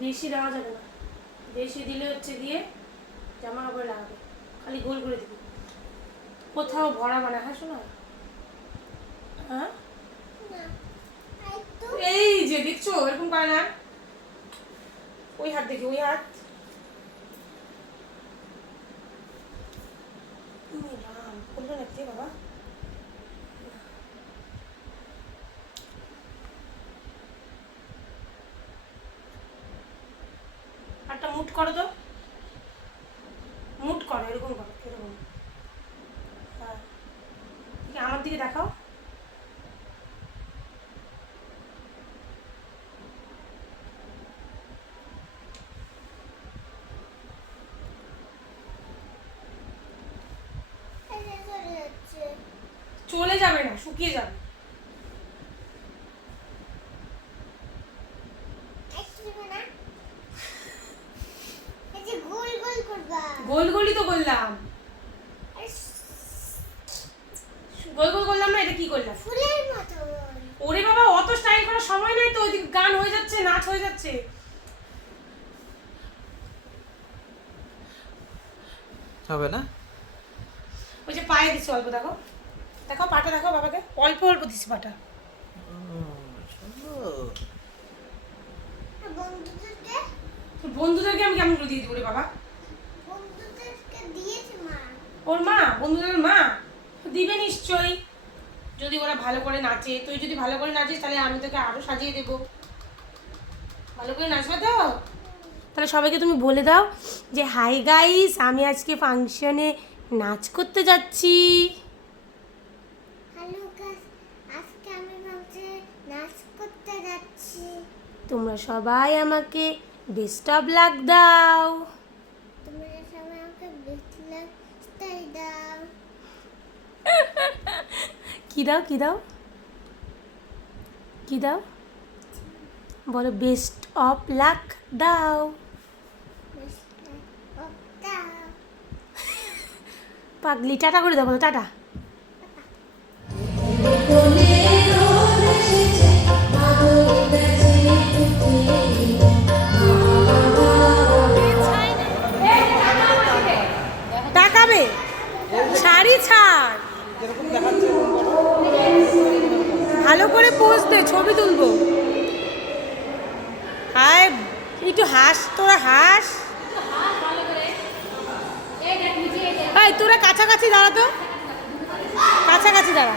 বেশি দেওয়া যাবে না। বেশি দিলে হচ্ছে গিয়ে জামা কাপড় লাগাবে। খালি গোল করে দিবি। কোথাও ভরা বানা হ্যাঁ শোনা। হ্যাঁ? এই যে দেখছ এরকম করে না। ওই হাত দেখি ওই হাত। ইয়ে রাম, খুললো না কে বাবা একটা মুট করো তো। মুট করো এরকম করো এরকম। হ্যাঁ। আমার দিকে দেখাও। চলে যাবে না শুকিয়ে যাবে গোল গোল করবা গোল গোলই তো করলাম। গোল গোল করলাম না এটা কি করলাম? ফুলের মতো ওরে বাবা অত স্টাইল করার সময় নাই তো ওইদিকে গান হয়ে যাচ্ছে নাচ হয়ে যাচ্ছে। হবে না? ওই যে পায়ে দিচ্ছি অল্প দেখো। দেখো পাটা দেখো বাবাকে। অল্প অল্প দিচ্ছি পাটা। বন্ধুদেরকে? বন্ধুদেরকে আমি কেমন করে দিয়ে দিই ওরে বাবা? ওর মা বন্ধুদের মা দিবে নিশ্চয়ই। যদি ওরা ভালো করে নাচে তুই যদি ভালো করে নাচিস তাহলে আমি তোকে আরও সাজিয়ে দেব। ভালো করে নাচবে তো? তাহলে সবাইকে তুমি বলে দাও যে হাই গাইস আমি আজকে ফাংশনে নাচ করতে যাচ্ছি। তোমরা সবাই আমাকে বেস্ট অফ লাক দাও তোমরা সবাই আমাকে বিটলাম স্টাই দাও কি দাও কি দাও কি দাও বলো বেস্ট অফ লাক দাও। পাগলি, টাটা করে দাও, বলো, টাটা। শাড়ি ছাড়। দেখাচ্ছে। ভালো করে পোজ দে, ছবি তুলবো। হায়, একটু হাস, তোরা হাস। এই, তোরা কাছাকাছি দাঁড়া তো। কাছাকাছি দাঁড়া।